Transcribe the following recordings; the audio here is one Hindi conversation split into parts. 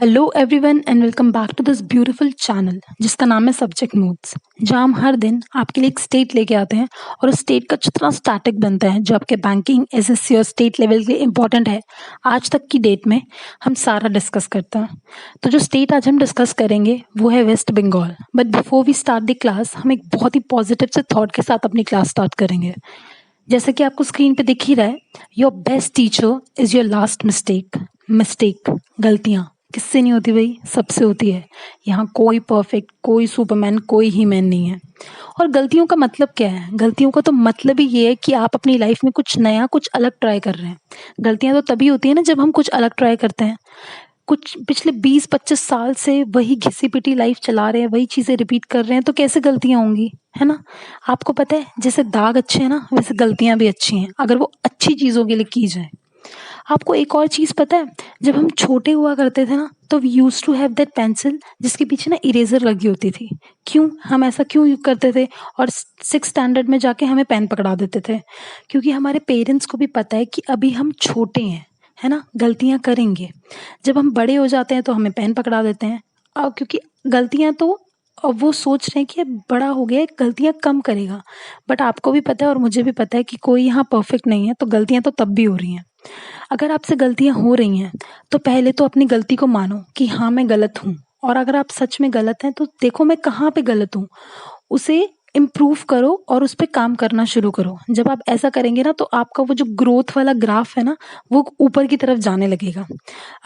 Hello everyone and welcome back to this beautiful channel जिसका नाम है सब्जेक्ट नोट्स। जहां हम हर दिन आपके लिए एक स्टेट लेके आते हैं और उस स्टेट का जितना स्टैटिक बनता है जो आपके बैंकिंग एसएससी और स्टेट लेवल के लिए इंपॉर्टेंट है आज तक की डेट में हम सारा डिस्कस करते हैं। तो जो स्टेट आज हम डिस्कस करेंगे वो है West Bengal. But before we start the class हम एक बहुत ही पॉजिटिव से थॉट के साथ अपनी क्लास स्टार्ट करेंगे। जैसे कि आपको स्क्रीन पे दिख ही रहा है, your best teacher is your last mistake. Mistake, गलतियां किससे नहीं होती भाई, सबसे होती है। यहाँ कोई परफेक्ट, कोई सुपरमैन, कोई ही मैन नहीं है। और गलतियों का मतलब क्या है? गलतियों का तो मतलब ही ये है कि आप अपनी लाइफ में कुछ नया, कुछ अलग ट्राई कर रहे हैं। गलतियां तो तभी होती है ना जब हम कुछ अलग ट्राई करते हैं। कुछ पिछले 20-25 साल से वही घिसी पिटी लाइफ चला रहे हैं, वही चीजें रिपीट कर रहे हैं, तो कैसे गलतियां होंगी, है ना? आपको पता है जैसे दाग अच्छे हैं ना वैसे गलतियां भी अच्छी हैं अगर वो अच्छी चीजों के लिए की जाए। आपको एक और चीज पता है, जब हम छोटे हुआ करते थे ना तो we use to have that pencil जिसके पीछे ना इरेजर लगी होती थी। क्यों हम ऐसा क्यों करते थे? और 6 स्टैंडर्ड में जाके हमें पेन पकड़ा देते थे, क्योंकि हमारे पेरेंट्स को भी पता है कि अभी हम छोटे हैं, है ना, गलतियां करेंगे। जब हम बड़े हो जाते हैं तो हमें पेन पकड़ा देते हैं। और क्योंकि गलतियां तो, अब वो सोच रहे हैं कि अब बड़ा हो गया है, गलतियां कम करेगा। बट आपको भी पता है और मुझे भी पता है कि कोई यहाँ परफेक्ट नहीं है, तो गलतियां तो तब भी हो रही हैं। अगर आपसे गलतियां हो रही हैं तो पहले तो अपनी गलती को मानो कि हाँ मैं गलत हूँ। और अगर आप सच में गलत हैं तो देखो मैं कहाँ पे गलत हूँ, उसे इम्प्रूव करो और उस पे काम करना शुरू करो। जब आप ऐसा करेंगे ना तो आपका वो जो ग्रोथ वाला ग्राफ है ना वो ऊपर की तरफ जाने लगेगा।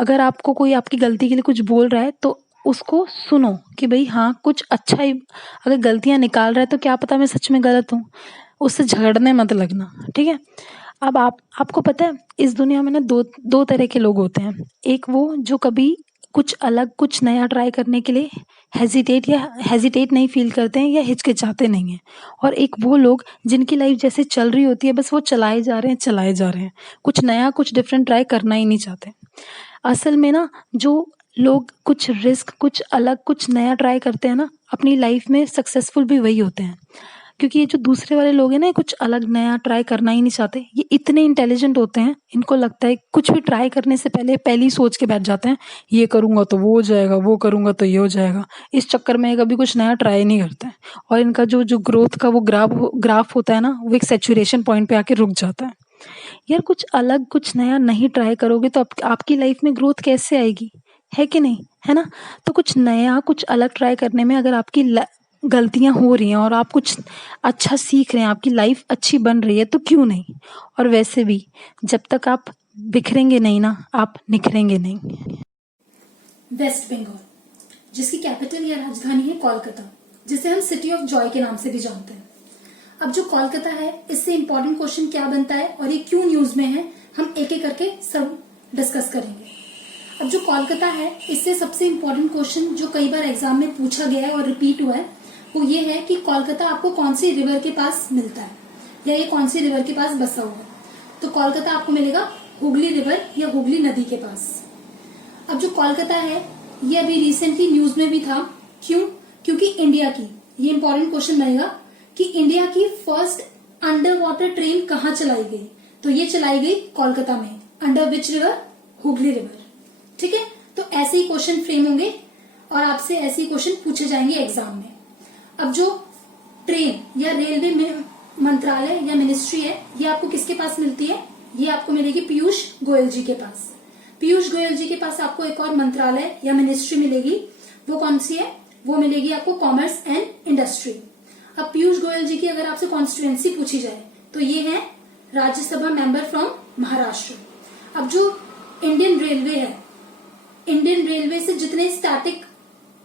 अगर आपको कोई आपकी गलती के लिए कुछ बोल रहा है तो उसको सुनो कि भाई हाँ कुछ अच्छा ही, अगर गलतियां निकाल रहा है तो क्या पता मैं सच में गलत हूँ। उससे झगड़ने मत लगना, ठीक है? अब आपको पता है इस दुनिया में ना दो दो तरह के लोग होते हैं। एक वो जो कभी कुछ अलग, कुछ नया ट्राई करने के लिए हेजिटेट नहीं फील करते हैं या हिचकिचाते नहीं हैं। और एक वो लोग जिनकी लाइफ जैसे चल रही होती है बस वो चलाए जा रहे हैं, चलाए जा रहे हैं, कुछ नया, कुछ डिफरेंट ट्राई करना ही नहीं चाहते। असल में ना जो लोग कुछ रिस्क, कुछ अलग, कुछ नया ट्राई करते हैं ना अपनी लाइफ में सक्सेसफुल भी वही होते हैं। क्योंकि ये जो दूसरे वाले लोग हैं ना, ये कुछ अलग नया ट्राई करना ही नहीं चाहते। ये इतने इंटेलिजेंट होते हैं, इनको लगता है कुछ भी ट्राई करने से पहले पहले ही सोच के बैठ जाते हैं, ये करूंगा तो वो हो जाएगा, वो करूंगा तो ये हो जाएगा। इस चक्कर में ये कभी कुछ नया ट्राई नहीं करते हैं। और इनका जो जो ग्रोथ का वो ग्राफ होता है ना वो एक सैचुरेशन पॉइंट पे आके रुक जाता है। यार कुछ अलग, कुछ नया नहीं ट्राई करोगे तो आपकी लाइफ में ग्रोथ कैसे आएगी? है कि नहीं? है ना? तो कुछ नया, कुछ अलग ट्राई करने में अगर आपकी गलतियां हो रही हैं और आप कुछ अच्छा सीख रहे हैं, आपकी लाइफ अच्छी बन रही है, तो क्यों नहीं? और वैसे भी जब तक आप बिखरेंगे नहीं ना, आप निखरेंगे नहीं। वेस्ट बंगाल, जिसकी कैपिटल या राजधानी है कोलकाता, जिसे हम सिटी ऑफ जॉय के नाम से भी जानते हैं। अब जो कोलकाता है, इससे इंपॉर्टेंट क्वेश्चन क्या बनता है और ये क्यों न्यूज में है, हम एक एक करके सब डिस्कस करेंगे। अब जो कोलकाता है, इससे सबसे इंपॉर्टेंट क्वेश्चन जो कई बार एग्जाम में पूछा गया है और रिपीट हुआ है वो ये है कि कोलकाता आपको कौन सी रिवर के पास मिलता है या ये कौन सी रिवर के पास बसा हुआ है। तो कोलकाता आपको मिलेगा हुगली रिवर या हुगली नदी के पास। अब जो कोलकाता है ये अभी रिसेंटली न्यूज में भी था। क्यों? क्योंकि इंडिया की, ये इंपॉर्टेंट क्वेश्चन बनेगा कि इंडिया की फर्स्ट अंडर वाटर ट्रेन कहाँ चलाई गई। तो ये चलाई गई कोलकाता में। Under which river? Hooghly river. ठीक है, तो ऐसे ही क्वेश्चन फ्रेम होंगे और आपसे ऐसे ही क्वेश्चन पूछे जाएंगे एग्जाम में। अब जो ट्रेन या रेलवे मंत्रालय या मिनिस्ट्री है, ये आपको किसके पास मिलती है? ये आपको मिलेगी पीयूष गोयल जी के पास। पीयूष गोयल जी के पास आपको एक और मंत्रालय या मिनिस्ट्री मिलेगी। वो कौन सी है? वो मिलेगी आपको कॉमर्स एंड इंडस्ट्री। अब पीयूष गोयल जी की अगर आपसे कॉन्स्टिट्यूएंसी पूछी जाए तो ये है राज्यसभा मेंबर फ्रॉम महाराष्ट्र। अब जो इंडियन रेलवे है, इंडियन रेलवे से जितने स्टैटिक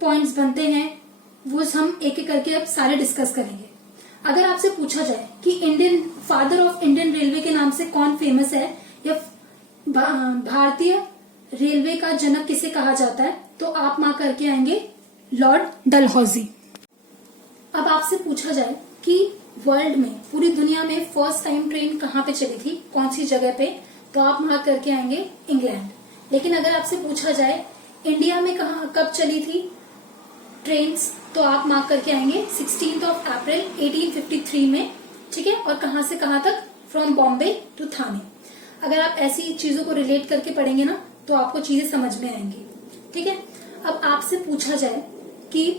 पॉइंट्स बनते हैं वो हम एक एक करके अब सारे डिस्कस करेंगे। अगर आपसे पूछा जाए कि Indian father of Indian railway के नाम से कौन फेमस है या भारतीय रेलवे का जनक किसे कहा जाता है, तो आप मार्क करके आएंगे लॉर्ड डलहौजी। अब आपसे पूछा जाए कि वर्ल्ड में, पूरी दुनिया में फर्स्ट टाइम ट्रेन कहाँ पे चली थी, कौन सी जगह पे, तो आप मार्क करके आएंगे इंग्लैंड। लेकिन अगर आपसे पूछा जाए इंडिया में कब चली थी ट्रेन्स, तो आप मार्क करके आएंगे 16 अप्रैल 1853 में। ठीक है, और कहां से कहां तक? फ्रॉम बॉम्बे टू थाने। अगर आप ऐसी चीजों को रिलेट करके पढ़ेंगे ना तो आपको चीजें समझ में आएंगी। ठीक है। अब आपसे पूछा जाए कि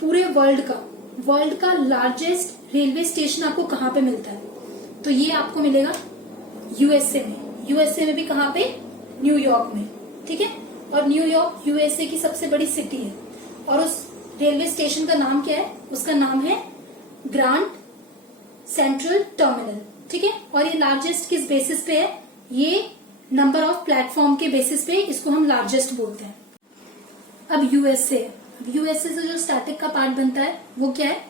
पूरे वर्ल्ड का लार्जेस्ट रेलवे स्टेशन आपको कहाँ पे मिलता है, तो ये आपको मिलेगा यूएसए में भी कहाँ पे, न्यूयॉर्क में, ठीक है। और न्यूयॉर्क यूएसए की सबसे बड़ी सिटी है और उस रेलवे स्टेशन का नाम क्या है, उसका नाम है ग्रांड सेंट्रल टर्मिनल, ठीक है। और ये लार्जेस्ट किस बेसिस पे है, ये नंबर ऑफ प्लेटफॉर्म के बेसिस पे इसको हम लार्जेस्ट बोलते हैं। अब यूएसए से जो स्टैटिक का पार्ट बनता है वो क्या है,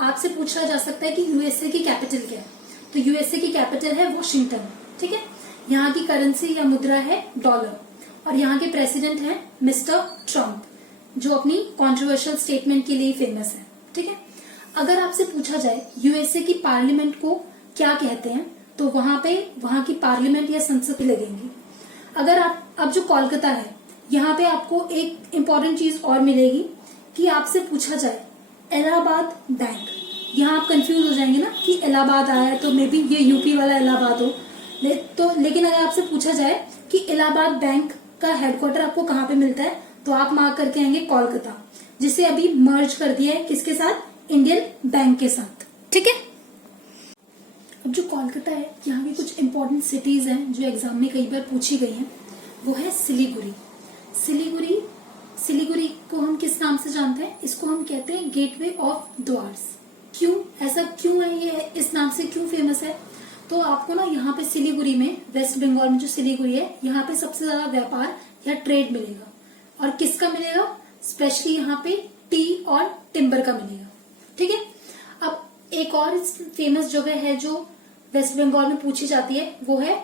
आपसे पूछा जा सकता है कि यूएसए की कैपिटल क्या है, तो यूएसए की कैपिटल है वॉशिंगटन, ठीक है। यहाँ की करेंसी या मुद्रा है डॉलर और यहाँ के प्रेसिडेंट हैं मिस्टर ट्रम्प, जो अपनी कंट्रोवर्शियल स्टेटमेंट के लिए फेमस है, ठीक है। अगर आपसे पूछा जाए यूएसए की पार्लियामेंट को क्या कहते हैं, तो वहां की पार्लियामेंट या संसद लगेंगी। अगर आप अब जो कोलकाता है, यहाँ पे आपको एक इम्पोर्टेंट चीज और मिलेगी कि आपसे पूछा जाए इलाहाबाद बैंक, यहाँ आप कंफ्यूज हो जाएंगे ना कि इलाहाबाद आया है तो मे बी ये यूपी वाला इलाहाबाद हो, लेकिन अगर आपसे पूछा जाए कि इलाहाबाद बैंक का हेडक्वार्टर आपको कहाँ पे मिलता है, तो आप मार्क करके आएंगे कोलकाता, जिसे अभी मर्ज कर दिया है किसके साथ, इंडियन बैंक के साथ, ठीक है। अब जो कोलकाता है, यहाँ की कुछ इंपॉर्टेंट सिटीज हैं जो एग्जाम में कई बार पूछी गई हैं, वो है सिलीगुड़ी को हम किस नाम से जानते हैं, इसको हम कहते हैं गेटवे ऑफ द्वार्स। क्यों, ऐसा क्यों है, ये इस नाम से क्यों फेमस है, तो आपको ना यहाँ पे सिलीगुड़ी में, वेस्ट बंगाल में जो सिलीगुड़ी है, यहाँ पे सबसे ज्यादा व्यापार या ट्रेड मिलेगा। और किसका मिलेगा, स्पेशली यहाँ पे टी और टिम्बर का मिलेगा, ठीक है। अब एक और फेमस जगह है जो वेस्ट बंगाल में पूछी जाती है, वो है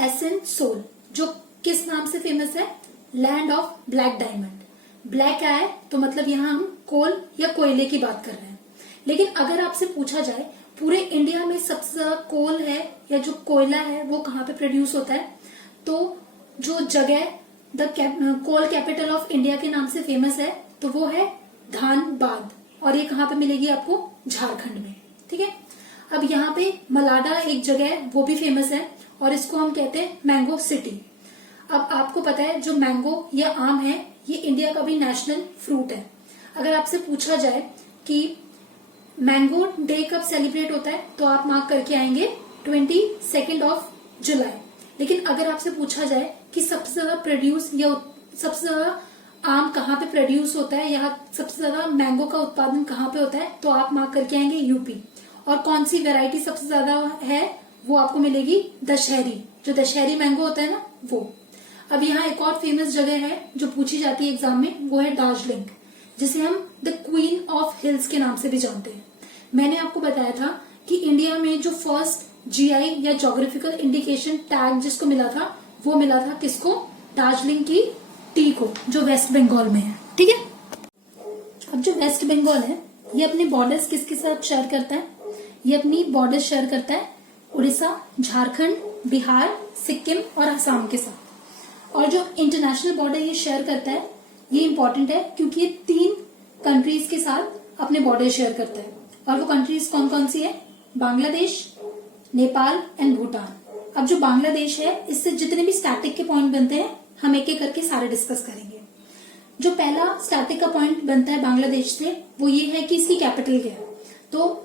आसनसोल, जो किस नाम से फेमस है, land of black diamond. Black है तो मतलब यहाँ हम कोल या कोयले की बात कर रहे हैं। लेकिन अगर आपसे पूछा जाए पूरे इंडिया में सबसे ज्यादा कोल है या जो कोयला है वो कहाँ पे प्रोड्यूस होता है, तो जो जगह the coal capital of India के नाम से फेमस है, तो वो है धानबाद, और ये कहाँ पे मिलेगी आपको, झारखंड में, ठीक है। अब यहाँ पे मलाडा एक जगह है, वो भी फेमस है और इसको हम कहते हैं मैंगो सिटी। अब आपको पता है जो मैंगो या आम है, ये इंडिया का भी नेशनल फ्रूट है। अगर आपसे पूछा जाए कि मैंगो डे कब सेलिब्रेट होता है, तो आप मार्क करके आएंगे 22 जुलाई। लेकिन अगर आपसे पूछा जाए कि सबसे ज्यादा प्रोड्यूस या सबसे ज्यादा आम कहाँ पे प्रोड्यूस होता है या सबसे ज्यादा मैंगो का उत्पादन कहाँ पे होता है, तो आप मार्क करके आएंगे यूपी। और कौन सी वेराइटी सबसे ज्यादा है, वो आपको मिलेगी दशहरी, जो दशहरी मैंगो होता है ना, वो। अब यहाँ एक और फेमस जगह है जो पूछी जाती है एग्जाम में, वो है दार्जिलिंग, जिसे हम द क्वीन ऑफ हिल्स के नाम से भी जानते हैं। मैंने आपको बताया था कि इंडिया में जो फर्स्ट जीआई या ज्योग्राफिकल इंडिकेशन टैग जिसको मिला था, वो मिला था किसको, दार्जिलिंग की टी को, जो वेस्ट बंगाल में है, ठीक है। अब जो वेस्ट बंगाल है, ये अपने बॉर्डर्स किसके साथ शेयर करता है, ये अपनी बॉर्डर शेयर करता है उड़ीसा, झारखंड, बिहार, सिक्किम और असम के साथ। और जो इंटरनेशनल बॉर्डर ये शेयर करता है, ये इंपॉर्टेंट है क्योंकि ये 3 कंट्रीज के साथ अपने बॉर्डर शेयर करता है। और वो कंट्रीज कौन कौन सी है, बांग्लादेश, नेपाल एंड भूटान। अब जो बांग्लादेश है, इससे जितने भी स्टैटिक के पॉइंट बनते हैं, हम एक एक करके सारे डिस्कस करेंगे। जो पहला स्टैटिक का पॉइंट बनता है बांग्लादेश से, वो ये है कि इसकी कैपिटल क्या है। तो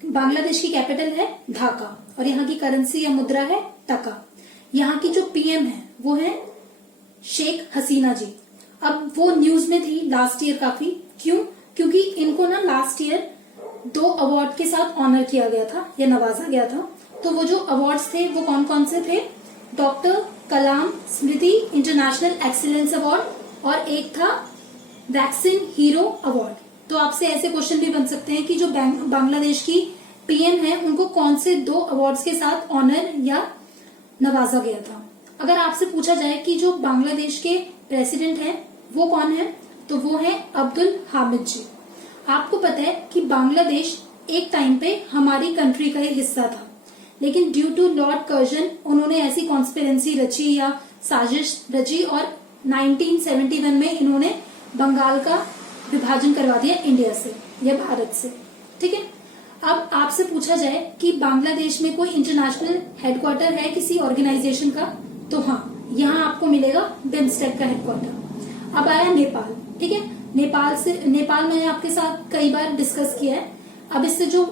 बांग्लादेश की कैपिटल है ढाका और यहाँ की करेंसी या मुद्रा है टका। यहाँ की जो पीएम है वो है शेख हसीना जी। अब वो न्यूज में थी लास्ट ईयर काफी, क्यों, क्योंकि इनको ना लास्ट ईयर 2 अवार्ड के साथ ऑनर किया गया था या नवाजा गया था। तो वो जो अवार्ड्स थे वो कौन कौन से थे, डॉक्टर कलाम स्मृति इंटरनेशनल एक्सीलेंस अवार्ड और एक था वैक्सीन हीरो अवार्ड। तो आपसे ऐसे क्वेश्चन भी बन सकते हैं कि जो बांग्लादेश की पीएम है, उनको कौन से 2 अवार्ड्स के साथ ऑनर या नवाजा गया था। अगर आपसे पूछा जाए कि जो बांग्लादेश के प्रेसिडेंट हैं वो कौन है, तो वो है अब्दुल हामिद जी। आपको पता है कि बांग्लादेश एक टाइम पे हमारी कंट्री का ही हिस्सा था, लेकिन ड्यू टू लॉर्ड कर्जन उन्होंने ऐसी कॉन्स्पिरेंसी रची या साजिश रची और 1971 में इन्होंने बंगाल का विभाजन करवा दिया इंडिया से या भारत से, ठीक है। अब आपसे पूछा जाए कि बांग्लादेश में कोई इंटरनेशनल हेडक्वार्टर है किसी ऑर्गेनाइजेशन का, तो हाँ, यहाँ आपको मिलेगा बिम्स्टेक का हेडक्वार्टर। अब आया नेपाल। ठीक है, नेपाल मैंने आपके साथ कई बार डिस्कस किया है। अब इससे जो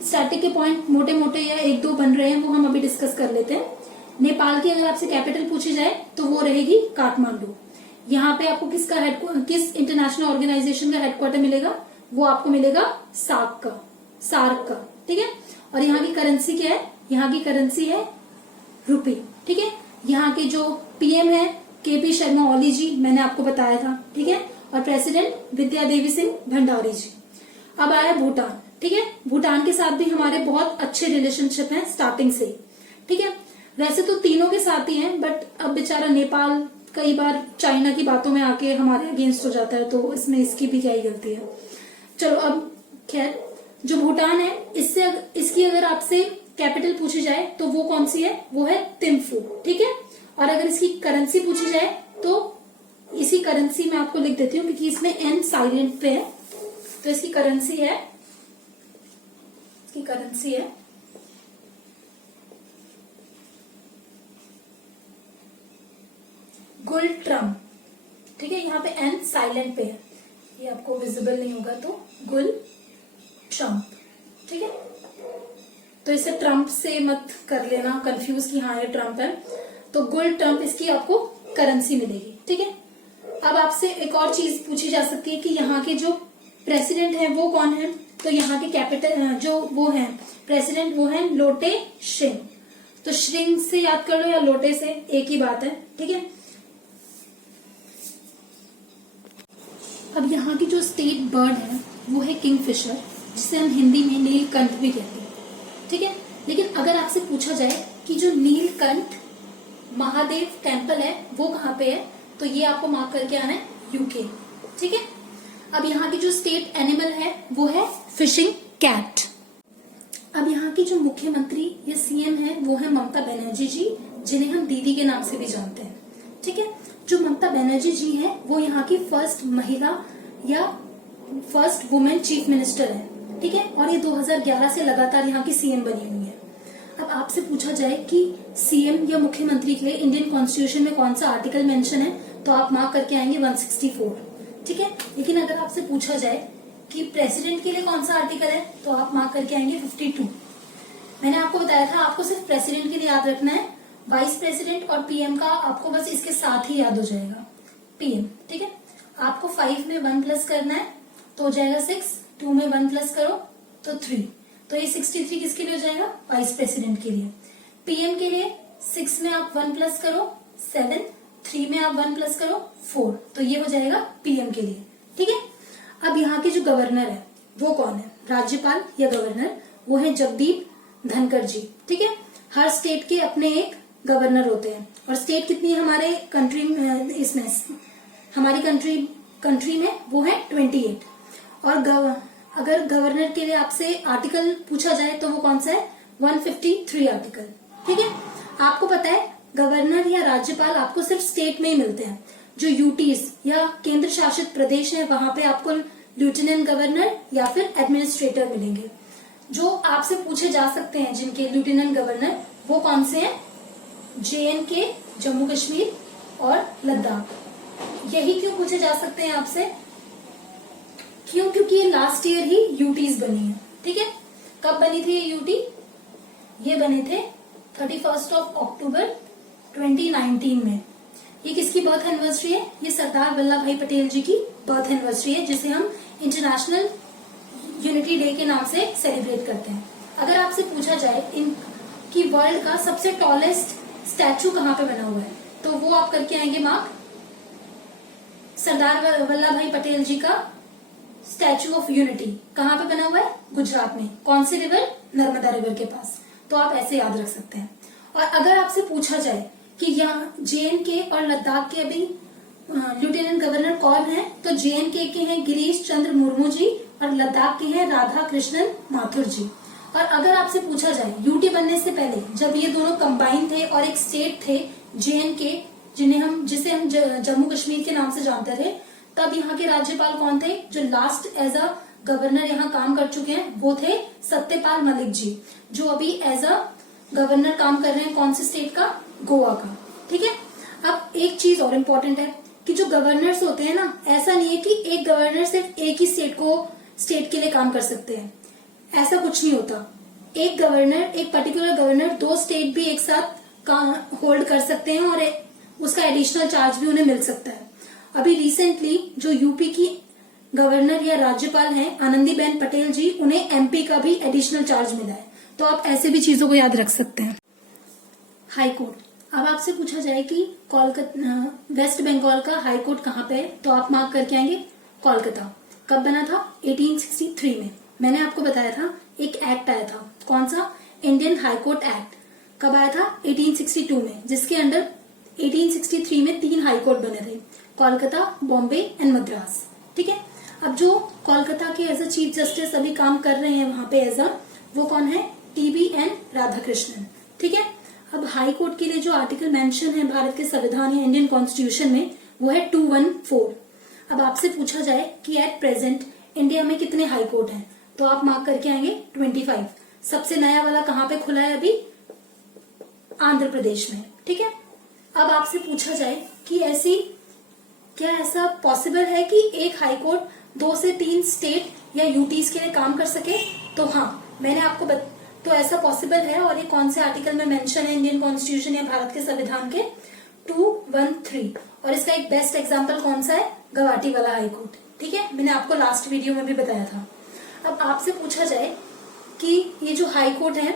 स्टैटिक के पॉइंट मोटे मोटे या एक दो बन रहे हैं वो हम अभी डिस्कस कर लेते हैं। नेपाल की अगर आपसे कैपिटल पूछी जाए तो वो रहेगी काठमांडू। यहाँ पे आपको किस इंटरनेशनल ऑर्गेनाइजेशन का हेडक्वार्टर मिलेगा? वो आपको मिलेगा सार्क का। ठीक है, और यहाँ की करेंसी क्या है? यहाँ की करेंसी है रुपी। ठीक है, यहाँ के जो पीएम है केपी शर्मा ओली जी, मैंने आपको बताया था। ठीक है, और प्रेसिडेंट विद्या देवी सिंह भंडारी जी। अब आया भूटान। ठीक है, भूटान के साथ भी हमारे बहुत अच्छे रिलेशनशिप हैं स्टार्टिंग से। ठीक है, वैसे तो तीनों के साथ ही हैं, बट अब बेचारा नेपाल कई बार चाइना की बातों में आके हमारे अगेंस्ट हो जाता है, तो इसमें इसकी भी क्या ही गलती है। चलो, अब खैर जो भूटान है इसकी अगर आपसे कैपिटल पूछी जाए तो वो कौन सी है? वो है थिम्फू। ठीक है, और अगर इसकी करेंसी पूछी जाए तो इसी करेंसी में आपको लिख देती हूँ क्योंकि इसमें एन साइलेंट पे है, तो इसकी करेंसी है गुल ट्रम्प। ठीक है, यहाँ पे एन साइलेंट पे है, ये आपको विजिबल नहीं होगा, तो गुल ट्रम्प। ठीक है, तो इसे ट्रम्प से मत कर लेना कंफ्यूज कि हाँ ये ट्रम्प है, तो गुल ट्रम्प इसकी आपको करेंसी मिलेगी। ठीक है, अब आपसे एक और चीज पूछी जा सकती है कि यहाँ के जो प्रेसिडेंट है वो कौन है? तो यहाँ के कैपिटल जो वो है प्रेसिडेंट, वो है लोटे शिंग। तो श्रिंग से याद कर लो या लोटे से, एक ही बात है। ठीक है, अब यहाँ की जो स्टेट बर्ड है वो है किंगफिशर, जिसे हम हिंदी में नीलकंठ भी कहते हैं। ठीक है, लेकिन अगर आपसे पूछा जाए कि जो नीलकंठ महादेव टेम्पल है वो कहाँ पे है, तो ये आपको मार्क करके आना है यूके। ठीक है, अब यहाँ की जो स्टेट एनिमल है वो है फिशिंग कैट। अब यहाँ की जो मुख्यमंत्री या सीएम है वो है ममता बनर्जी जी, जिन्हें हम दीदी के नाम से भी जानते हैं। ठीक है, जो ममता बनर्जी जी है वो यहाँ की फर्स्ट महिला या फर्स्ट वुमेन चीफ मिनिस्टर है। ठीक है, और ये 2011 से लगातार यहाँ की सीएम बनी हुई है। अब आपसे पूछा जाए कि सीएम या मुख्यमंत्री के लिए इंडियन कॉन्स्टिट्यूशन में कौन सा आर्टिकल मेंशन है, तो आप मार्क करके आएंगे 164। ठीक है, लेकिन अगर आपसे पूछा जाए कि प्रेसिडेंट के लिए कौन सा आर्टिकल है, तो आप मार्क करके आएंगे 52। मैंने आपको बताया था आपको सिर्फ प्रेसिडेंट के लिए याद रखना है, वाइस प्रेसिडेंट और पीएम का आपको बस इसके साथ ही याद हो जाएगा पीएम। ठीक है, आपको 5 में 1 प्लस करना है तो हो जाएगा 6, 2 में 1 प्लस करो तो 3, तो ये 63 किसके लिए हो जाएगा? वाइस प्रेसिडेंट के लिए। पीएम के लिए 6 में आप 1 प्लस करो 7, 3 में आप 1 प्लस करो 4, तो ये हो जाएगा पीएम के लिए। ठीक है, अब यहाँ के जो गवर्नर है वो कौन है? राज्यपाल या गवर्नर? वो है जगदीप धनखड़ जी। ठीक है, हर स्टेट के अपने एक गवर्नर होते हैं, और स्टेट कितनी है हमारे कंट्री में? इसमें हमारी कंट्री में वो है 28। और अगर गवर्नर के लिए आपसे आर्टिकल पूछा जाए तो वो कौन सा है? 153 आर्टिकल। ठीक है, आपको पता है गवर्नर या राज्यपाल आपको सिर्फ स्टेट में ही मिलते हैं। जो यूटीज या केंद्र शासित प्रदेश है वहां पे आपको लेफ्टिनेंट गवर्नर या फिर एडमिनिस्ट्रेटर मिलेंगे। जो आपसे पूछे जा सकते हैं जिनके लेफ्टिनेंट गवर्नर, वो कौन से हैं? JNK, जम्मू कश्मीर और लद्दाख। यही क्यों पूछे जा सकते हैं आपसे? क्यों? क्योंकि ये लास्ट ईयर ही यूटीज बनी है। ठीक है, कब बनी थी ये यूटी? ये बने थे 31 अक्टूबर 2019 में। ये किसकी बर्थ एनिवर्सरी है? ये सरदार वल्लभ भाई पटेल जी की बर्थ एनिवर्सरी है, जिसे हम इंटरनेशनल यूनिटी डे के नाम से सेलिब्रेट करते हैं। अगर आपसे पूछा जाए इनकी वर्ल्ड का सबसे टॉलेस्ट स्टैचू कहाँ पे बना हुआ है, तो वो आप करके आएंगे मार्क, सरदार वल्लभ भाई पटेल जी का स्टैचू ऑफ यूनिटी कहाँ पे बना हुआ है? गुजरात में। कौन सी रिवर? नर्मदा रिवर के पास। तो आप ऐसे याद रख सकते हैं। और अगर आपसे पूछा जाए कि यहाँ JNK और लद्दाख के अभी लेफ्टिनेंट गवर्नर कौन है, तो JNK के हैं गिरीश चंद्र मुर्मू जी और लद्दाख के हैं राधा कृष्णन माथुर जी। और अगर आपसे पूछा जाए यूटी बनने से पहले जब ये दोनों कंबाइन थे और एक स्टेट थे JNK, जिसे हम जम्मू कश्मीर के नाम से जानते थे, तब यहाँ के राज्यपाल कौन थे? जो लास्ट एज अ गवर्नर यहाँ काम कर चुके हैं वो थे सत्यपाल मलिक जी, जो अभी एज अ गवर्नर काम कर रहे हैं कौन से स्टेट का? गोवा का। ठीक है, अब एक चीज और इम्पोर्टेंट है कि जो गवर्नर्स होते हैं ना, ऐसा नहीं है कि एक गवर्नर सिर्फ एक ही स्टेट के लिए काम कर सकते हैं, ऐसा कुछ नहीं होता। एक पर्टिकुलर गवर्नर 2 स्टेट भी एक साथ होल्ड कर सकते हैं और उसका एडिशनल चार्ज भी उन्हें मिल सकता है। अभी रिसेंटली जो यूपी की गवर्नर या राज्यपाल हैं आनंदीबेन पटेल जी, उन्हें एमपी का भी एडिशनल चार्ज मिला है। तो आप ऐसे भी चीजों को याद रख सकते हैं। हाई कोर्ट, अब आपसे पूछा जाए कि वेस्ट बंगाल का हाई कोर्ट कहाँ पे है, तो आप मार्क करके आएंगे कोलकाता। कब बना था? 1863 में। मैंने आपको बताया था एक एक्ट आया था, कौन सा? Indian high court act. कब आया था? 1862 में, जिसके अंडर 1863 में 3 हाई कोर्ट बने थे, कोलकाता, बॉम्बे एंड मद्रास। ठीक है। अब जो कोलकाता के एज अ चीफ जस्टिस अभी काम कर रहे हैं वहां पे वो कौन है? TBN राधाकृष्णन। ठीक है। अब हाई कोर्ट के लिए जो आर्टिकल मेंशन है भारत के संविधान या इंडियन कॉन्स्टिट्यूशन में, वो है 214। अब आपसे पूछा जाए कि एट प्रेजेंट इंडिया में कितने हाई कोर्ट हैं, तो आप मार्क करके आएंगे 25। सबसे नया वाला कहाँ पे खुला है अभी? आंध्र प्रदेश में। ठीक है। अब आपसे पूछा जाए कि क्या ऐसा पॉसिबल है कि एक हाई कोर्ट 2 से 3 स्टेट या यूटीज के लिए काम कर सके? तो हाँ, मैंने आपको तो ऐसा पॉसिबल है। और ये कौन से आर्टिकल में मेंशन है इंडियन कॉन्स्टिट्यूशन या भारत के संविधान के? 213। और इसका एक बेस्ट एग्जांपल कौन सा है? गुवाहाटी वाला हाई कोर्ट। ठीक है, मैंने आपको लास्ट वीडियो में भी बताया था। अब आपसे पूछा जाए कि ये जो हाई कोर्ट है,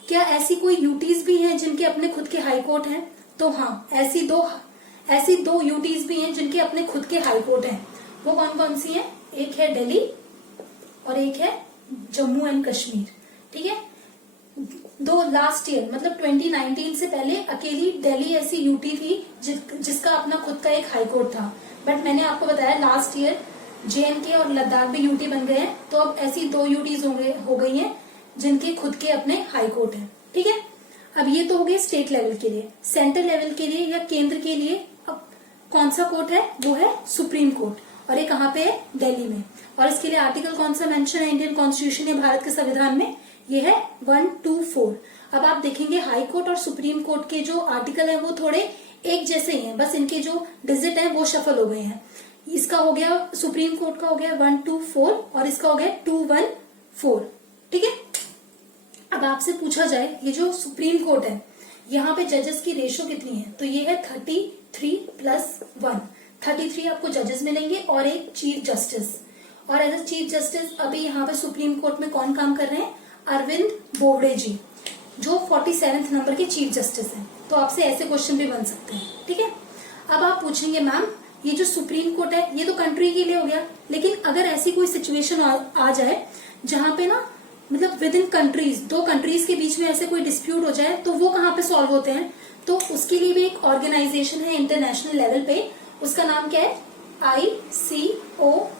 क्या ऐसी कोई यूटीज भी हैं जिनके अपने खुद के हाई कोर्ट हैं? तो हाँ, ऐसी दो यूटीज भी हैं जिनके अपने खुद के हाई कोर्ट हैं। वो कौन कौन सी हैं? एक है दिल्ली और एक है जम्मू एंड कश्मीर। ठीक है। दो लास्ट ईयर मतलब 2019 से पहले अकेली दिल्ली ऐसी यूटी थी जिसका अपना खुद का एक हाई कोर्ट था। बट मैंने आपको बताया लास्ट ईयर JNK और लद्दाख भी यूटी बन गए हैं। तो अब ऐसी 2 यूटीज हो गई हैं जिनके खुद के अपने हाई कोर्ट हैं। ठीक है। अब ये तो हो गए स्टेट लेवल के लिए। सेंट्रल लेवल के लिए या केंद्र के लिए अब कौन सा कोर्ट है? वो है सुप्रीम कोर्ट। और ये कहाँ पे है? दिल्ली में। और इसके लिए आर्टिकल कौन सा मेंशन है इंडियन कॉन्स्टिट्यूशन या भारत के संविधान में? ये है 124। अब आप देखेंगे हाई कोर्ट और सुप्रीम कोर्ट के जो आर्टिकल है वो थोड़े एक जैसे ही हैं, बस इनके जो डिजिट है वो शफल हो गए हैं। इसका हो गया, सुप्रीम कोर्ट का हो गया 124 और इसका हो गया 214। ठीक है। अब आपसे पूछा जाए ये जो सुप्रीम कोर्ट है, यहाँ पे जजेस की रेशो कितनी है? तो ये है 33+1। 33 आपको जजेस मिलेंगे और एक चीफ जस्टिस। और एज अ चीफ जस्टिस अभी यहाँ पे सुप्रीम कोर्ट में कौन काम कर रहे हैं? अरविंद बोबड़े जी, जो 47th नंबर के चीफ जस्टिस हैं। तो आपसे ऐसे क्वेश्चन भी बन सकते हैं। ठीक है। अब आप पूछेंगे मैम ये जो सुप्रीम कोर्ट है ये तो कंट्री के लिए हो गया, लेकिन अगर ऐसी कोई सिचुएशन आ जाए जहां पे ना मतलब विद इन कंट्रीज, 2 कंट्रीज के बीच में ऐसे कोई डिस्प्यूट हो जाए, तो वो कहाँ पे सॉल्व होते हैं? तो उसके लिए भी एक ऑर्गेनाइजेशन है इंटरनेशनल लेवल पे, उसका नाम क्या है? ICOJ,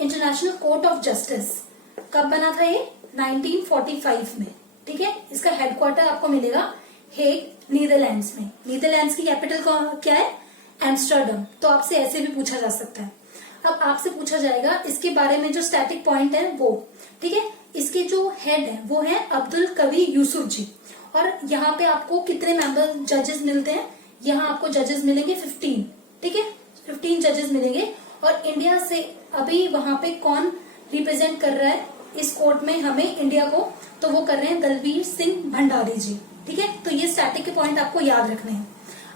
international court of justice. कब बना था ये? 1945 में। ठीक है। इसका हेडक्वार्टर आपको मिलेगा हेग, नीदरलैंड्स में। नीदरलैंड्स की कैपिटल क्या है? एम्स्टर्डम। तो आपसे ऐसे भी पूछा जा सकता है। अब आपसे पूछा जाएगा इसके बारे में जो स्टैटिक पॉइंट है वो। ठीक है। इसके जो हेड है वो है अब्दुल कवी यूसुफ जी। और यहाँ पे आपको कितने मेंबर जजेस मिलते हैं? यहाँ आपको जजेस मिलेंगे 15। ठीक है, 15 जजेस मिलेंगे। और इंडिया से अभी वहां पे कौन रिप्रेजेंट कर रहा है इस कोर्ट में हमें इंडिया को? तो वो कर रहे हैं दलवीर सिंह भंडारी जी। ठीक है। तो ये स्टैटिक के पॉइंट आपको याद रखने हैं।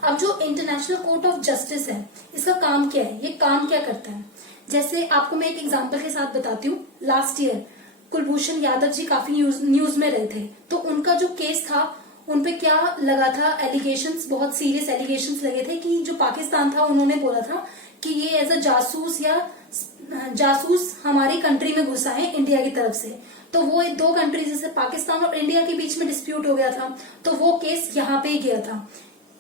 अब जो इंटरनेशनल कोर्ट ऑफ जस्टिस है इसका काम क्या है? ये काम क्या करता है? जैसे आपको मैं एक एग्जांपल के साथ बताती हूँ। लास्ट ईयर कुलभूषण यादव जी काफी न्यूज में रहे थे, तो उनका जो केस था उनपे क्या लगा था? एलिगेशंस, बहुत सीरियस एलिगेशंस लगे थे कि जो पाकिस्तान था उन्होंने बोला था कि ये एज अ जासूस हमारी कंट्री में घुसा है इंडिया की तरफ से। तो वो 2 कंट्रीज जैसे पाकिस्तान और इंडिया के बीच में डिस्प्यूट हो गया था, तो वो केस यहाँ पे ही गया था।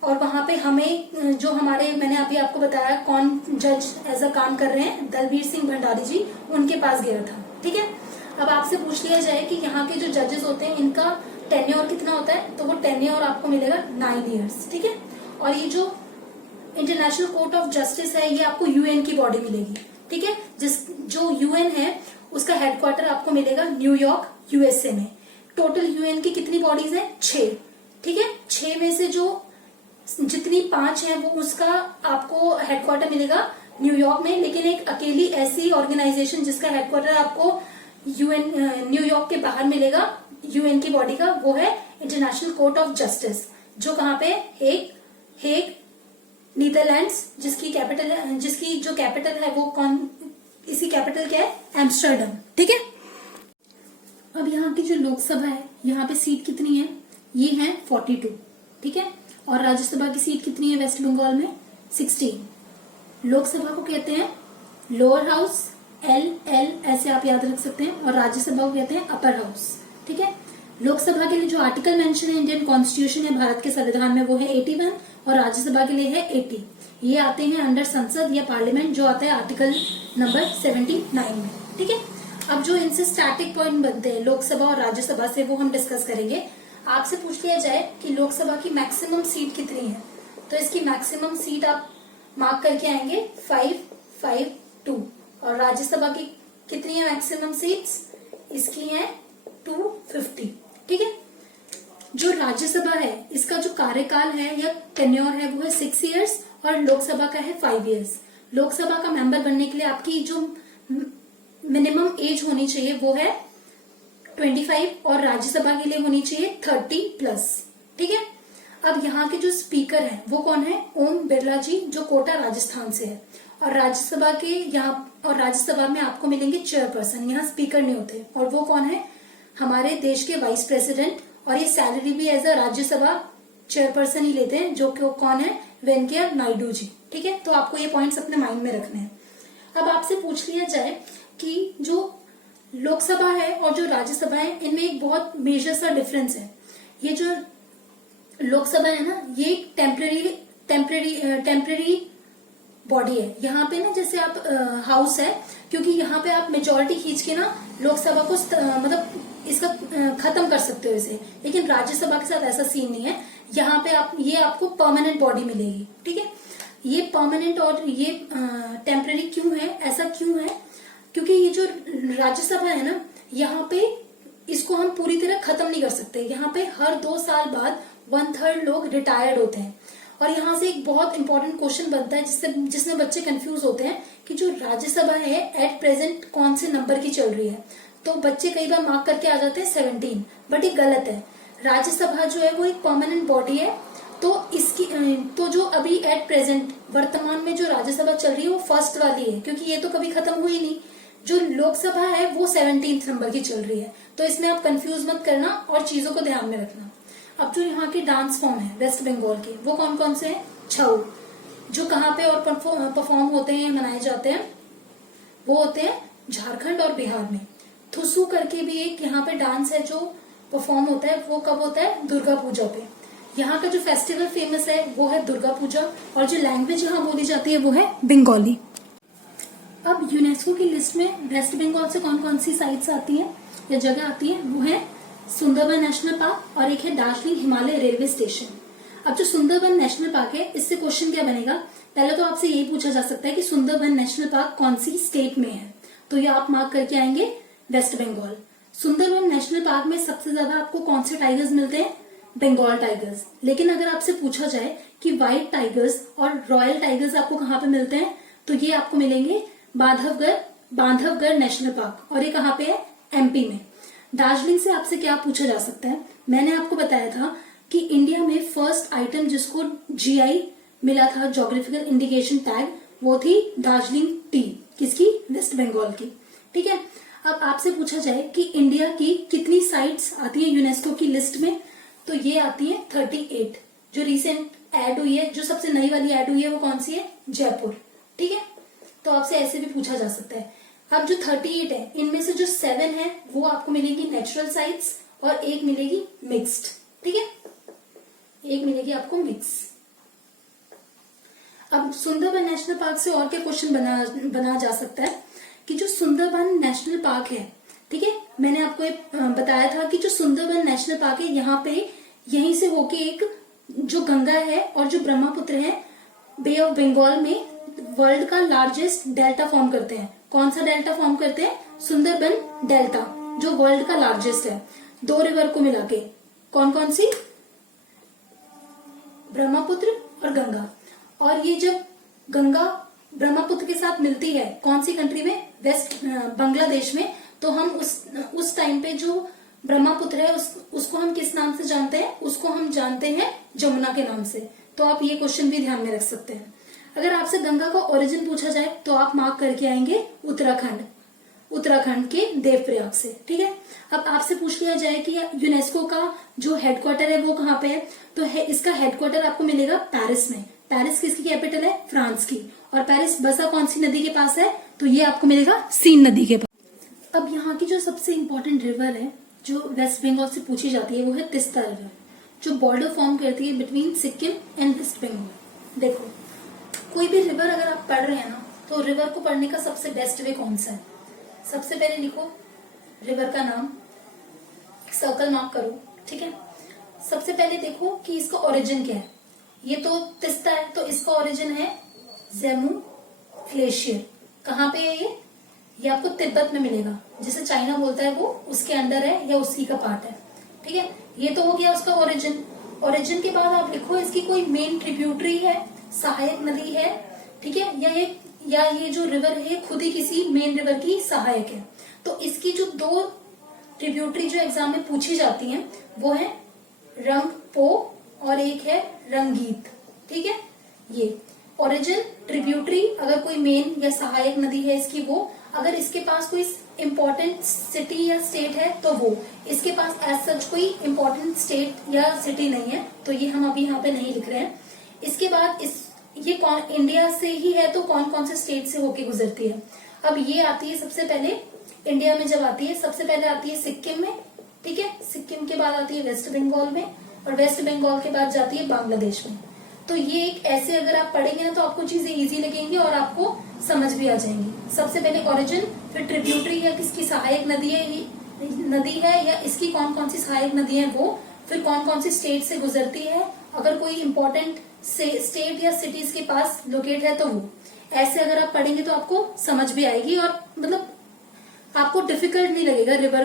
और वहां पे हमें जो मैंने अभी आपको बताया कौन जज एज अ काम कर रहे हैं, दलवीर सिंह भंडारी जी, उनके पास गया था। ठीक है। अब आपसे पूछ लिया जाए कि यहाँ के जो जजेस होते हैं इनका टेन्योर कितना होता है? तो वो टेन्योर आपको मिलेगा 9 इयर्स। ठीक है। और ये जो इंटरनेशनल कोर्ट ऑफ जस्टिस है ये आपको UN की बॉडी मिलेगी। ठीक है। जो UN है उसका हेडक्वार्टर आपको मिलेगा न्यूयॉर्क USA में। टोटल UN की कितनी बॉडीज है? 6। ठीक है। 6 में से जो जितनी 5 है वो उसका आपको हेडक्वार्टर मिलेगा न्यूयॉर्क में, लेकिन एक अकेली ऐसी ऑर्गेनाइजेशन जिसका हेडक्वार्टर आपको यूएन न्यूयॉर्क के बाहर मिलेगा यूएन की बॉडी का, वो है इंटरनेशनल कोर्ट ऑफ जस्टिस, जो कहाँ पे हेग नीदरलैंड्स, जिसकी जो कैपिटल है वो इसी कैपिटल क्या है, एम्स्टर्डम। ठीक है। अब यहाँ की जो लोकसभा है, यहाँ पे सीट कितनी है, ये है 42। ठीक है। और राज्यसभा की सीट कितनी है वेस्ट बंगाल में, 16। लोकसभा को कहते हैं लोअर हाउस, एल ऐसे आप याद रख सकते हैं, और राज्यसभा को कहते हैं अपर हाउस। ठीक है। लोकसभा के लिए जो आर्टिकल मेंशन है इंडियन कॉन्स्टिट्यूशन है, भारत के संविधान में, वो है 81, और राज्यसभा के लिए है 80। ये आते हैं अंडर संसद या पार्लियामेंट, जो आता है आर्टिकल नंबर 79 में। ठीक है। अब जो इनसे स्टैटिक पॉइंट बनते हैं लोकसभा और राज्यसभा से, वो हम डिस्कस करेंगे। आपसे पूछ लिया जाए कि लोकसभा की मैक्सिमम सीट कितनी है, तो इसकी मैक्सिमम सीट आप मार्क करके आएंगे 552। और राज्यसभा की कितनी है मैक्सिमम सीट्स, इसकी है 250। ठीक है। जो राज्यसभा है इसका जो कार्यकाल है या टेन्योर है वो है 6 इयर्स, और लोकसभा का है 5 इयर्स। लोकसभा का मेंबर बनने के लिए आपकी जो मिनिमम एज होनी चाहिए वो है 25, और राज्यसभा के लिए होनी चाहिए 30+। ठीक है। अब यहाँ के जो स्पीकर हैं वो कौन है, ओम बिरला जी, जो कोटा राजस्थान से है। और राज्यसभा में आपको मिलेंगे चेयरपर्सन, यहाँ स्पीकर नहीं होते, और वो कौन है, हमारे देश के वाइस प्रेसिडेंट, और ये सैलरी भी एज अ राज्यसभा चेयरपर्सन ही लेते हैं, जो कि कौन है, वेंकैया नायडू जी। ठीक है। तो आपको ये पॉइंट्स अपने माइंड में रखने हैं। अब आपसे पूछ लिया जाए कि जो लोकसभा है और जो राज्यसभा है, इनमें एक बहुत मेजर सा डिफरेंस है। ये जो लोकसभा है ना, ये एक टेम्परेरी बॉडी है। यहाँ पे ना जैसे आप हाउस है, क्योंकि यहाँ पे आप मेजोरिटी खींच के ना लोकसभा को मतलब इसका खत्म कर सकते हो इसे, लेकिन राज्यसभा के साथ ऐसा सीन नहीं है। यहाँ पे ये आपको परमानेंट बॉडी मिलेगी। ठीक है। ये परमानेंट और ये टेम्परेरी क्यों है, ऐसा क्यों है, क्योंकि ये जो राज्यसभा है ना, यहाँ पे इसको हम पूरी तरह खत्म नहीं कर सकते। यहाँ पे हर 2 साल बाद 1/3 लोग रिटायर्ड होते हैं। और यहाँ से एक बहुत इंपॉर्टेंट क्वेश्चन बनता है जिसमें बच्चे कंफ्यूज होते हैं कि जो राज्यसभा है एट प्रेजेंट कौन से नंबर की चल रही है। तो बच्चे कई बार मार्क करके आ जाते हैं 17, बट ये गलत है। राज्यसभा जो है वो एक परमानेंट बॉडी है, तो जो अभी एट प्रेजेंट वर्तमान में जो राज्यसभा चल रही है वो फर्स्ट वाली है, क्योंकि ये तो कभी खत्म हुई नहीं। जो लोकसभा है वो 17th नंबर की चल रही है। तो इसमें आप कंफ्यूज मत करना और चीजों को ध्यान में रखना। अब जो यहाँ के डांस फॉर्म है वेस्ट बंगाल के, वो कौन कौन से हैं, छऊ, जो कहाँ पे और परफॉर्म होते हैं, मनाए जाते हैं, वो होते हैं झारखंड और बिहार में। थुसू करके भी एक यहाँ पे डांस है जो परफॉर्म होता है, वो कब होता है, दुर्गा पूजा पे। यहाँ का जो फेस्टिवल फेमस है वो है दुर्गा पूजा, और जो लैंग्वेज यहाँ बोली जाती है वो है बंगाली। अब यूनेस्को की लिस्ट में वेस्ट बंगाल से कौन कौन सी साइट्स आती है या जगह आती है, वो है सुंदरबन नेशनल पार्क, और एक है दार्जिलिंग हिमालय रेलवे स्टेशन। अब जो सुंदरबन नेशनल पार्क है, इससे क्वेश्चन क्या बनेगा, पहले तो आपसे यही पूछा जा सकता है कि सुंदरबन नेशनल पार्क कौन सी स्टेट में है, तो ये आप मार्क करके आएंगे वेस्ट बंगाल। सुंदरबन नेशनल पार्क में सबसे ज्यादा आपको कौन से टाइगर्स मिलते हैं, बंगाल टाइगर्स। लेकिन अगर आपसे पूछा जाए कि व्हाइट टाइगर्स और रॉयल टाइगर्स आपको कहाँ पे मिलते हैं, तो ये आपको मिलेंगे बांधवगढ़ नेशनल पार्क, और ये कहाँ पे है, एमपी में। दार्जिलिंग से आपसे क्या पूछा जा सकता है, मैंने आपको बताया था कि इंडिया में फर्स्ट आइटम जिसको जीआई मिला था, ज्योग्राफिकल इंडिकेशन टैग, वो थी दार्जिलिंग टी, किसकी, वेस्ट बंगाल की। ठीक है। अब आपसे पूछा जाए कि इंडिया की कितनी साइट्स आती है यूनेस्को की लिस्ट में, तो ये आती है 38। जो रिसेंट ऐड हुई है, जो सबसे नई वाली ऐड हुई है, वो कौन सी है, जयपुर। ठीक है। तो आपसे ऐसे भी पूछा जा सकता है। अब जो 38 है, इनमें से जो 7 है वो आपको मिलेगी नेचुरल साइट्स, और एक मिलेगी मिक्स्ड। ठीक है। एक मिलेगी आपको मिक्स। अब सुंदरबन नेशनल पार्क से और क्या क्वेश्चन बना जा सकता है कि जो सुंदरबन नेशनल पार्क है, ठीक है, मैंने आपको बताया था कि जो सुंदरबन नेशनल पार्क है, यहाँ पे यहीं से होके एक जो गंगा है और जो ब्रह्मपुत्र है, बे ऑफ बंगाल में वर्ल्ड का लार्जेस्ट डेल्टा फॉर्म करते हैं। कौन सा डेल्टा फॉर्म करते हैं, सुंदरबन डेल्टा, जो वर्ल्ड का लार्जेस्ट है, 2 रिवर को मिला के। कौन कौन सी, ब्रह्मपुत्र और गंगा। और ये जब गंगा ब्रह्मपुत्र के साथ मिलती है कौन सी कंट्री में, वेस्ट बांग्लादेश में, तो हम उस टाइम पे जो ब्रह्मपुत्र है उसको हम किस नाम से जानते हैं, उसको हम जानते हैं जमुना के नाम से। तो आप ये क्वेश्चन भी ध्यान में रख सकते हैं। अगर आपसे गंगा का ओरिजिन पूछा जाए तो आप मार्क करके आएंगे उत्तराखंड के देवप्रयाग से। ठीक है। अब आपसे पूछ लिया जाए कि यूनेस्को का जो हेडक्वार्टर है वो कहाँ पे है, तो इसका हेडक्वार्टर आपको मिलेगा पेरिस में। पेरिस किसकी कैपिटल है, फ्रांस की। और पेरिस बसा कौन सी नदी के पास है, तो ये आपको मिलेगा सीन नदी के पास। अब यहाँ की जो सबसे इंपॉर्टेंट रिवर है जो वेस्ट बंगाल से पूछी जाती है वो है तिस्ता रिवर, जो बॉर्डर फॉर्म करती है बिटवीन सिक्किम एंड वेस्ट बंगाल। देखो, कोई भी रिवर अगर आप पढ़ रहे हैं ना, तो रिवर को पढ़ने का सबसे बेस्ट वे कौन सा है। सबसे पहले लिखो रिवर का नाम, एक सर्कल मार्क करो। ठीक है। सबसे पहले देखो कि इसका ओरिजिन क्या है। ये तो तिस्ता है, तो इसका ओरिजिन है जेमू ग्लेशियर। कहाँ पे है ये आपको तिब्बत में मिलेगा, जिसे चाइना बोलता है वो उसके अंडर है या उसी का पार्ट है। ठीक है। ये तो हो गया उसका ओरिजिन। ओरिजिन के बाद आप लिखो इसकी कोई मेन ट्रिब्यूटरी है, सहायक नदी है। ठीक है। या ये जो रिवर है खुद ही किसी मेन रिवर की सहायक है। तो इसकी जो दो ट्रिब्यूटरी जो एग्जाम में पूछी जाती हैं वो है रंगपो और एक है रंगीत। ठीक है। ये ओरिजिन, ट्रिब्यूटरी, अगर कोई मेन या सहायक नदी है इसकी वो, अगर इसके पास कोई इम्पोर्टेंट सिटी या स्टेट है तो वो, इसके पास एज सच कोई इम्पोर्टेंट स्टेट या सिटी नहीं है, तो ये हम अभी यहाँ पे नहीं लिख रहे हैं। इसके बाद ये इंडिया से ही है, तो कौन कौन से स्टेट से होके गुजरती है। अब ये आती है सबसे पहले इंडिया में, जब आती है सबसे पहले आती है सिक्किम में। ठीक है। सिक्किम के बाद आती है वेस्ट बंगाल में, और वेस्ट बंगाल के बाद जाती है बांग्लादेश में। तो ये एक ऐसे अगर आप पढ़ेंगे ना तो आपको चीजें इजी लगेंगी और आपको समझ भी आ जाएंगी। सबसे पहले ओरिजिन, फिर ट्रिब्यूटरी या किसकी सहायक नदी है या इसकी कौन कौन सी सहायक नदी है वो, फिर कौन कौन सी स्टेट से गुजरती है, अगर कोई इम्पोर्टेंट स्टेट या सिटीज के पास लोकेट है तो वो। ऐसे अगर आप पढ़ेंगे तो आपको समझ भी आएगी और मतलब आपको डिफिकल्ट नहीं लगेगा रिवर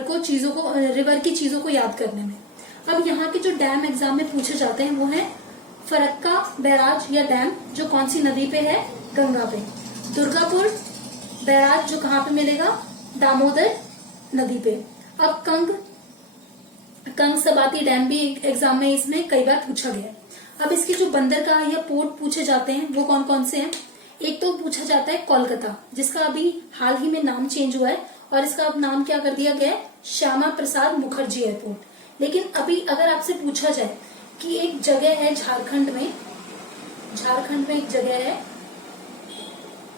की चीजों को याद करने में। अब यहाँ के जो डैम एग्जाम में पूछे जाते हैं वो है फरक्का बैराज या डैम, जो कौन सी नदी पे है, गंगा पे। दुर्गापुर बैराज जो कहाँ पे मिलेगा, दामोदर नदी पे। अब कंग सबाती डैम भी एग्जाम में इसमें कई बार पूछा गया। अब इसके जो बंदरगाह या पोर्ट पूछे जाते हैं वो कौन कौन से हैं। एक तो पूछा जाता है कोलकाता, जिसका अभी हाल ही में नाम चेंज हुआ है और इसका अब नाम क्या कर दिया गया है, श्यामा प्रसाद मुखर्जी एयरपोर्ट। लेकिन अभी अगर आपसे पूछा जाए कि एक जगह है झारखंड में एक जगह है,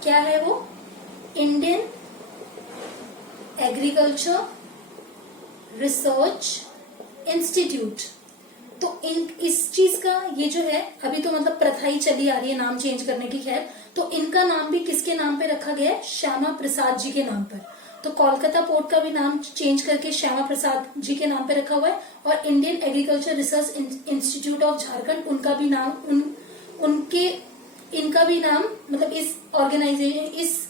क्या है वो, इंडियन एग्रीकल्चर रिसर्च इंस्टीट्यूट। तो इस चीज का ये जो है अभी तो मतलब प्रथा ही चली आ रही है नाम चेंज करने की, खैर, तो इनका नाम भी किसके नाम पे रखा गया है, श्यामा प्रसाद जी के नाम पर। तो कोलकाता पोर्ट का भी नाम चेंज करके श्यामा प्रसाद जी के नाम पे रखा हुआ है, और Indian agriculture research institute of Jharkhand उनका भी नाम इनका भी नाम मतलब इस ऑर्गेनाइजेशन, इस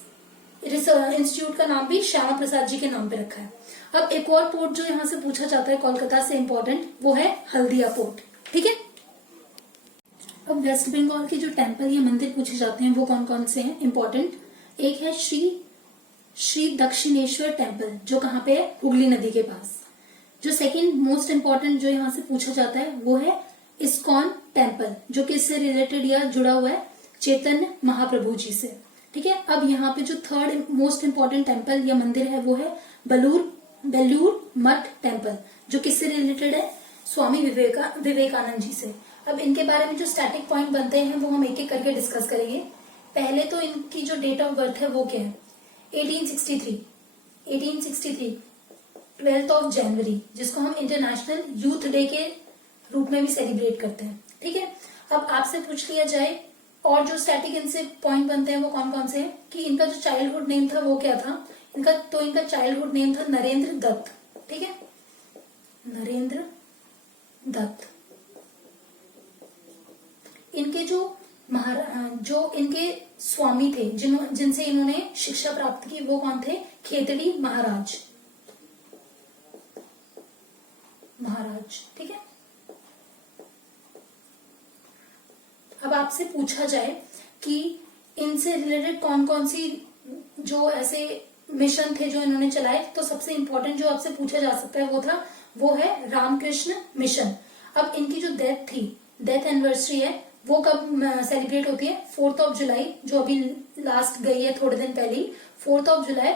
इंस्टीट्यूट का नाम भी श्यामा प्रसाद जी के नाम पे रखा है। अब एक और पोर्ट जो यहाँ से पूछा जाता है कोलकाता से इम्पोर्टेंट, वो है हल्दिया पोर्ट। ठीक है। अब वेस्ट बंगाल के जो टेम्पल या मंदिर पूछे जाते हैं वो कौन कौन से हैं इम्पोर्टेंट। एक है श्री दक्षिणेश्वर टेम्पल, जो कहाँ पे है, हुगली नदी के पास। जो सेकंड मोस्ट इम्पोर्टेंट जो यहाँ से पूछा जाता है वो है इस्कॉन टेम्पल, जो किससे रिलेटेड या जुड़ा हुआ है, चैतन्य महाप्रभु जी से। ठीक है। अब यहाँ पे जो थर्ड मोस्ट इम्पोर्टेंट टेम्पल या मंदिर है वो है बेलूर मठ टेम्पल, जो किससे रिलेटेड है, स्वामी विवेकानंद जी से। अब इनके बारे में जो स्टैटिक पॉइंट बनते हैं वो हम एक एक करके डिस्कस करेंगे। पहले तो इनकी जो डेट ऑफ बर्थ है वो क्या है, 1863 12th ऑफ जनवरी, जिसको हम इंटरनेशनल यूथ डे के रूप में भी सेलिब्रेट करते हैं। ठीक है। अब आपसे पूछ लिया जाए और जो स्टैटिक इनसे पॉइंट बनते हैं वो कौन कौन से हैं, कि इनका जो चाइल्डहुड नेम था वो क्या था, इनका चाइल्डहुड नेम था नरेंद्र दत्त। ठीक है। नरेंद्र दत्त। इनके जो इनके स्वामी थे जिनसे इन्होंने शिक्षा प्राप्त की वो कौन थे, खेतड़ी महाराज। ठीक है। अब आपसे पूछा जाए कि इनसे रिलेटेड कौन कौन सी जो ऐसे मिशन थे जो इन्होंने चलाए, तो सबसे इंपॉर्टेंट जो आपसे पूछा जा सकता है वो है रामकृष्ण मिशन। अब इनकी जो डेथ थी, डेथ एनिवर्सरी है, वो कब सेलिब्रेट होती है? 4 जुलाई, जो अभी लास्ट गई है थोड़े दिन पहले, 4 जुलाई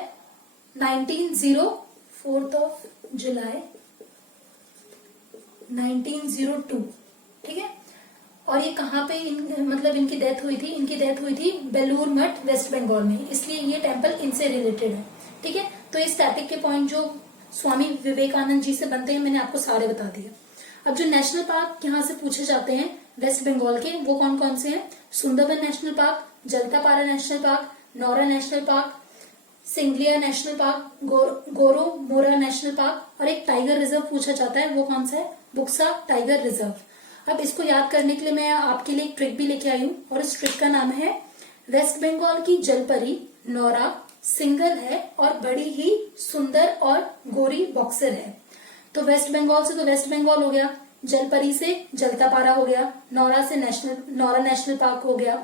1902, ठीक है। और ये कहाँ पे मतलब इनकी डेथ हुई थी? इनकी डेथ हुई थी बेलूर मठ, वेस्ट बंगाल में, इसलिए ये टेम्पल इनसे रिलेटेड है, ठीक है। तो ये स्टैटिक के पॉइंट जो स्वामी विवेकानंद जी से बनते हैं, मैंने आपको सारे बता दिए। अब जो नेशनल पार्क यहाँ से पूछे जाते हैं वेस्ट बंगाल के, वो कौन कौन से हैं? Sundarban national park, Jaldapara national park, Neora national park, Singalila national park, Gorumara national park, और एक टाइगर रिजर्व पूछा जाता है, वो कौन सा है? Buxa Tiger Reserve. अब इसको याद करने के लिए मैं आपके लिए एक ट्रिक भी लेके आई हूँ, और इस ट्रिक का नाम है वेस्ट बंगाल की जलपरी नौरा सिंगल है और बड़ी ही सुंदर और गोरी बॉक्सर है। तो वेस्ट बंगाल से तो वेस्ट बंगाल हो गया, जलपरी से जलदापारा हो गया, नौरा से नौरा नेशनल पार्क हो गया,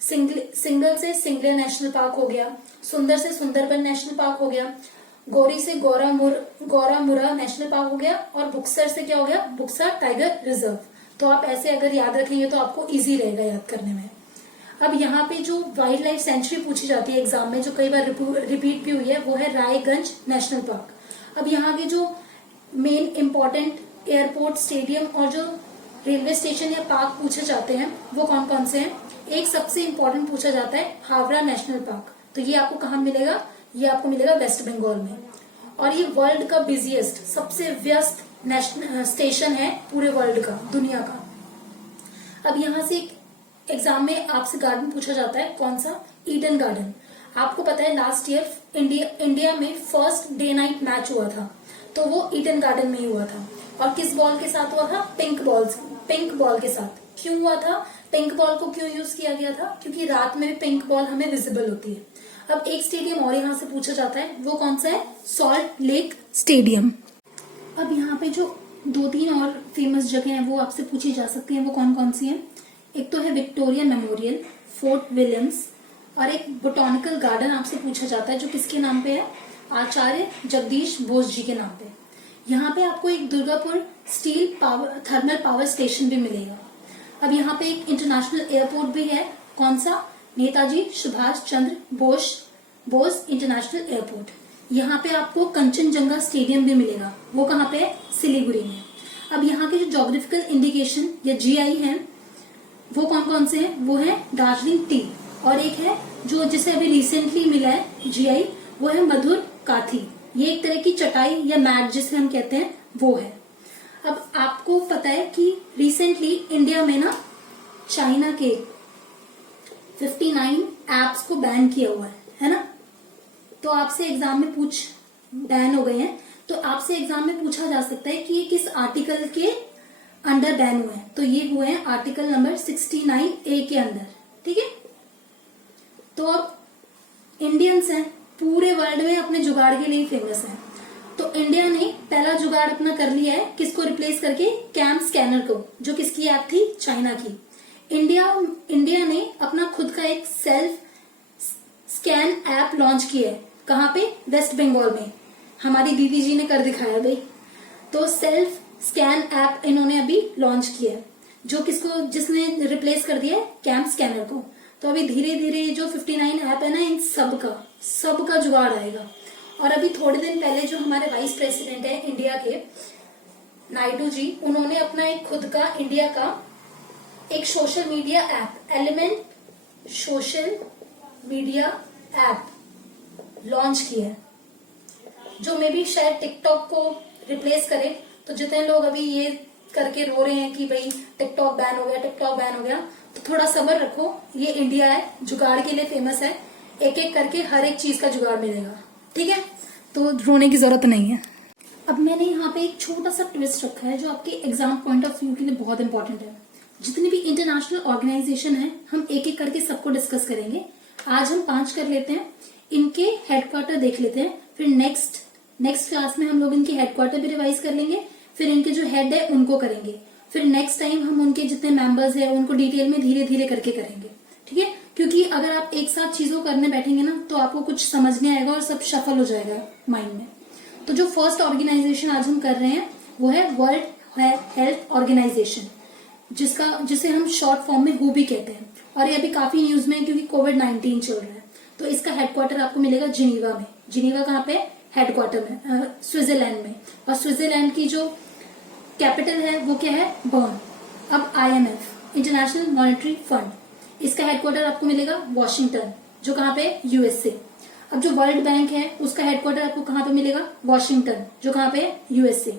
सिंगल से सिंगलिया नेशनल पार्क हो गया, सुंदर से सुंदरबन नेशनल पार्क हो गया, गोरी से गोरामुरा नेशनल पार्क हो गया, और बुक्सर से क्या हो गया? Buxa Tiger Reserve. तो आप ऐसे अगर याद रखेंगे तो आपको इजी रहेगा याद करने में। अब यहाँ पे जो वाइल्ड लाइफ सेंचुरी पूछी जाती है एग्जाम में, जो कई बार रिपीट भी हुई है, वो है रायगंज नेशनल पार्क। अब यहाँ के जो मेन इंपॉर्टेंट एयरपोर्ट, स्टेडियम और जो रेलवे स्टेशन या पार्क पूछे जाते हैं, वो कौन कौन से हैं? एक सबसे इंपॉर्टेंट पूछा जाता है हावड़ा नेशनल पार्क। तो ये आपको कहाँ मिलेगा? ये आपको मिलेगा वेस्ट बंगाल में। और ये वर्ल्ड का बिजिएस्ट, सबसे व्यस्त नेशनल स्टेशन है पूरे वर्ल्ड का, दुनिया का। अब यहाँ से एग्जाम में आपसे गार्डन पूछा जाता है, कौन सा? Eden garden. आपको पता है लास्ट ईयर इंडिया में फर्स्ट डे नाइट मैच हुआ था, तो वो ईडन गार्डन में ही हुआ था। और किस बॉल के साथ हुआ था? पिंक बॉल के साथ। क्यों हुआ था? पिंक बॉल को क्यों यूज किया गया था? क्योंकि रात में पिंक बॉल हमें विजिबल होती है। अब एक स्टेडियम और यहाँ से पूछा जाता है, वो कौन सा है? Salt lake stadium. अब यहाँ पे जो 2-3 और फेमस जगह हैं वो आपसे पूछी जा सकती हैं, वो कौन कौन सी हैं? एक तो है विक्टोरिया मेमोरियल, फोर्ट विलियम्स, और एक बोटॉनिकल गार्डन आपसे पूछा जाता है, जो किसके नाम पे है? आचार्य जगदीश बोस जी के नाम पे। यहाँ पे आपको एक Durgapur steel thermal power station भी मिलेगा। अब यहाँ पे एक इंटरनेशनल एयरपोर्ट भी है, कौन सा? Netaji Subhash Chandra Bose international airport. यहाँ पे आपको कंचनजंगा स्टेडियम भी मिलेगा, वो कहाँ पे है? सिलीगुड़ी में। अब यहाँ के जो ज्योग्राफिकल इंडिकेशन या जीआई हैं, वो कौन कौन से हैं? वो है दार्जिलिंग टी, और एक है जो जिसे अभी रिसेंटली मिला है जीआई, वो है मधुर काथी। ये एक तरह की चटाई या मैट जिसे हम कहते हैं, वो है। अब आपको पता है कि रिसेंटली इंडिया में ना चाइना के 59 एप्स को बैन किया हुआ है ना। तो आपसे एग्जाम में बैन हो गए हैं, तो आपसे एग्जाम में पूछा जा सकता है कि ये किस आर्टिकल के अंडर बैन हुए हैं। तो ये हुए हैं आर्टिकल नंबर 69A के अंदर, ठीक है। तो अब इंडियंस हैं, पूरे वर्ल्ड में अपने जुगाड़ के लिए फेमस हैं। तो इंडिया ने पहला जुगाड़ अपना कर लिया है, किसको रिप्लेस करके? कैम स्कैनर को, जो किसकी ऐप थी? चाइना की। इंडिया ने अपना खुद का एक सेल्फ स्कैन ऐप लॉन्च किया है, कहाँ पे? वेस्ट बंगाल में। हमारी दीदी जी ने कर दिखाया भाई। तो सेल्फ स्कैन ऐप इन्होंने अभी लॉन्च किया है, जो जिसने रिप्लेस कर दिया है? कैम स्कैनर को। तो अभी धीरे धीरे जो 59 ऐप है ना, इन सबका जुगाड़ आएगा। और अभी थोड़े दिन पहले जो हमारे वाइस प्रेसिडेंट है इंडिया के, नायडू जी, उन्होंने अपना एक खुद का इंडिया का एक social media app, element social media app launch किया है, जो मे बी शायद टिकटॉक को रिप्लेस करे। तो जितने लोग अभी ये करके रो रहे हैं कि भाई टिकटॉक बैन हो गया, तो थोड़ा सब्र रखो। ये इंडिया है, जुगाड़ के लिए फेमस है, एक एक करके हर एक चीज का जुगाड़ मिलेगा, ठीक है। तो रोने की जरूरत नहीं है। अब मैंने यहाँ पे एक छोटा सा ट्विस्ट रखा है, जो आपके एग्जाम पॉइंट ऑफ व्यू के लिए बहुत इंपॉर्टेंट है। जितनी भी इंटरनेशनल ऑर्गेनाइजेशन है, हम एक एक करके सबको डिस्कस करेंगे। आज हम 5 कर लेते हैं, इनके हेडक्वार्टर देख लेते हैं, फिर नेक्स्ट क्लास में हम लोग इनके हेडक्वार्टर भी रिवाइज कर लेंगे, फिर इनके जो हेड है उनको करेंगे, फिर नेक्स्ट टाइम हम उनके जितने मेंबर्स है उनको डिटेल में धीरे धीरे करके करेंगे, ठीक है। क्योंकि अगर आप एक साथ चीजों करने बैठेंगे ना तो आपको कुछ समझ नहीं आएगा और सब शफल हो जाएगा माइंड में। तो जो फर्स्ट ऑर्गेनाइजेशन आज हम कर रहे हैं वो है वर्ल्ड हेल्थ ऑर्गेनाइजेशन, जिसे हम शॉर्ट फॉर्म में WHO भी कहते हैं। और ये अभी काफी न्यूज में है क्योंकि कोविड-19 चल रहा है। तो इसका हेडक्वार्टर आपको मिलेगा जिनीवा में। जिनीवा कहाँ पे? हेडक्वार्टर में, स्विट्जरलैंड में। और स्विट्जरलैंड की जो कैपिटल है वो क्या है? बर्न। अब IMF, इंटरनेशनल मॉनेटरी फंड, इसका हेडक्वार्टर आपको मिलेगा वॉशिंगटन, जो कहाँ पे? USA। अब जो वर्ल्ड बैंक है उसका हेडक्वार्टर आपको कहाँ पे मिलेगा? वॉशिंगटन, जो कहाँ पे? USA।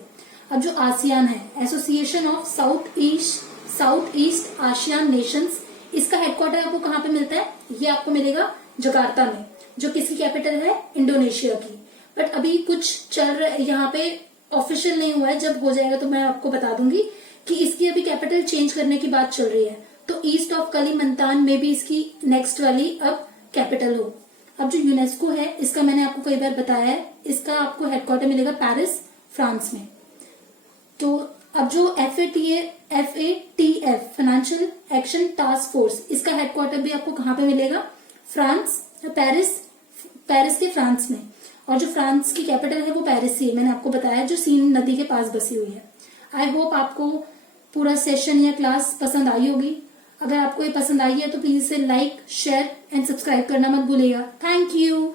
अब जो आसियान है, association of south east ASEAN Nations, इसका हेडक्वार्टर आपको कहाँ पे मिलता है? ये आपको मिलेगा जकार्ता में, जो किसकी कैपिटल है? इंडोनेशिया की। बट अभी कुछ चल रहा है यहाँ पे, ऑफिशियल नहीं हुआ है, जब हो जाएगा तो मैं आपको बता दूंगी कि इसकी अभी कैपिटल चेंज करने की बात चल रही है। तो ईस्ट ऑफ कलिमंतान में भी इसकी नेक्स्ट वाली अब कैपिटल हो। अब जो यूनेस्को है इसका मैंने आपको कई बार बताया है, इसका आपको हेडक्वार्टर मिलेगा पेरिस, फ्रांस में। तो अब जो FATF financial action task force, इसका हेडक्वार्टर भी आपको कहाँ पे मिलेगा? फ्रांस, पेरिस के फ्रांस में। और जो फ्रांस की कैपिटल है वो पेरिस ही है, मैंने आपको बताया, जो सीन नदी के पास बसी हुई है। आई होप आपको पूरा सेशन या क्लास पसंद आई होगी। अगर आपको ये पसंद आई है तो प्लीज इसे लाइक, शेयर एंड सब्सक्राइब करना मत भूलिएगा। Thank you.